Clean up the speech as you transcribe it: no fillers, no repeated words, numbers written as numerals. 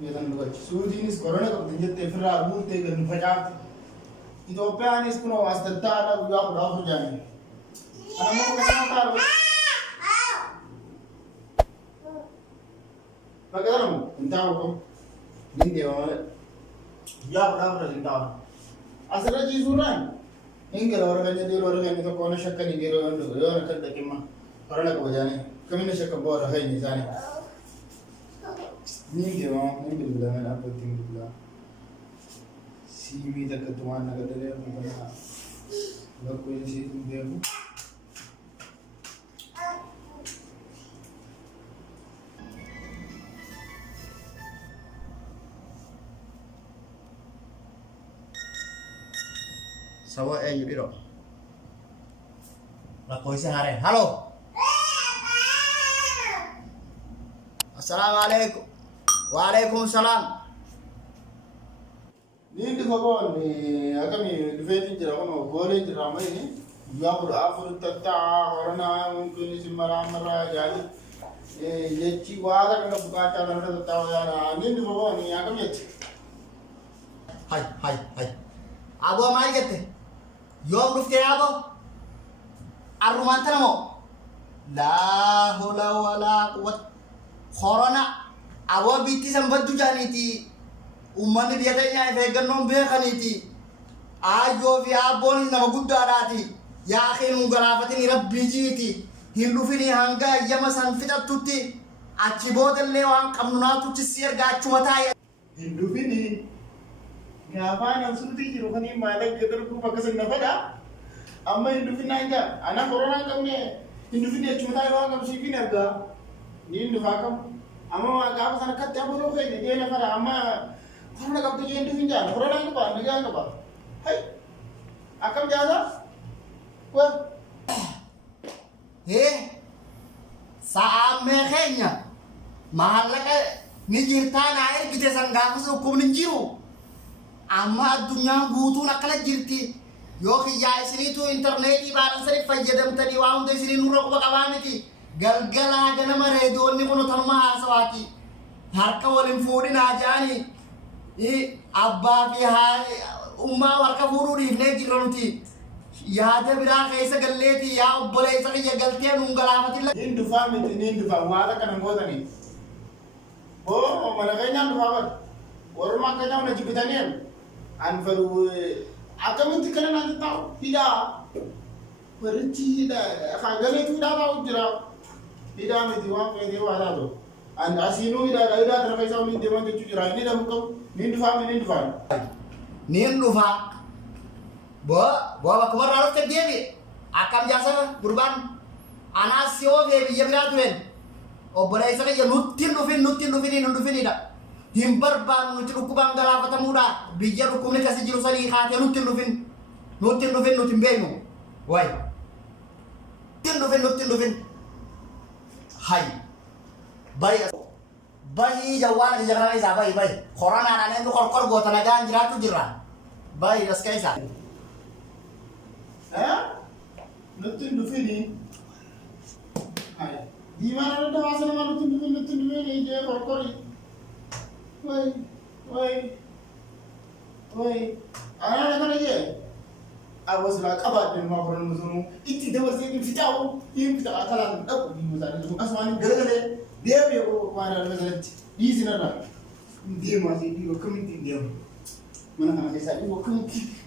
Medan lugar. Suudinis corona kam dinjete firra bulte gan fajat. Ethiopian is kuno wasdata ala uya bra jani. Ana mo kana tar. Pagaram intaw ko. Ninde wala. Ya bra intaw. Asra ji sunan. Ingel orang itu kono shakka ni gero ando yo na kadda kimma. Corona ko jani. Kamina shakka bo ra hay ni jani. Ninde wa ninde bila na apatin bila. CV तक तुम्हारा नगर दे रहे हो ना अगर कोई चीज़ तुम दे हो Sawa yuk biro lah koy sa hare halo assalamualaikum waalaikumsalam Nindi kobon ni agami dufetin jira kono gole jira mai ni yabur afur tatta corona mungkin simara mara jadi yechi wada kana bukata kana tatta yana nindi kobon ni agami yechi hai abo mai gette yom dufte abo arumantana mo la hawla wala quwwat corona abo biti sambaddu janiti Ummanni biyya teenya eeggannoon beekaniiti. Ayyoo fi abboon nama guddaadhaati. Yaa akhi nu galaafatini rabbii jiiti. Hin dhufini hanga ayyama san fixattutti. Achi boodallee waan qabnu naatutti si ergaa achuma taa'e. Hin dhufini. Gaafaan absuutii jiru kanii maallaqa gadarguu bakka sana fedha. Amma hin dhufinaa hin jaa. Ana koronaa qabne hin dhufini achuma taa'e waan qabsiifin ergaa. Ni hin dhufaa qabu. Amma gaafa sana katti aboloo feene deena fedha. Amma Corona kab tujuh itu pinjam, corona itu apa? Negara apa? Hai, akam jaga? Wah, saat mereka mahal ke ngijirtan air kita sanggah masuk hukum ninjiru. Amma dunia butuh nakala jirti. Yo kiai sini tu internet di barang sering fajadam tadi wang tu sini nuruk bakawan itu. Gal-gal aja nama redon ni kono thamma aswati. Harka walin foodin aja ni. Abba fi umma warka furu rifne jiranti yaada bira kaisa galleti ya ubbole isa ya galtiya nungalafati la nindu famiti nindu fa wada kana ngodani oh mana kanya ndu fa warma kanya na jibitanian anfaru akaminti kana na taw hida perci hida khagale tu da ba ujra hida miti wa pe de wada do and asinu hida da kaisa min de man de jura ni da mukam Nindu fa bo kemar harus ke dia bi akam jasa kurban anas yo be bi yabra tuwen o boleh isa ya nutin dufin ida himbar ban nutin ku bangala fata muda bijar hukum ni kasih jiru sali khati nutin dufin beno wai nutin hai baik Bayi jawab di jalan isa bayi. Corona anak itu kor buat tenaga anjir tu jira. Bayi das kaisa. Nutin dufini. Hai. Di mana ada masa nama nutin dufini je kor. Woi. Anak nak aja. Awas lah kabar dengan orang musuh. Itu dah bersih kita tahu. Ini kita akalan. Aku di musuh itu asmani gede. Dia biar mana macam di sini lah. Dia masih di waktu ini dia. Mana nak saya di waktu ini.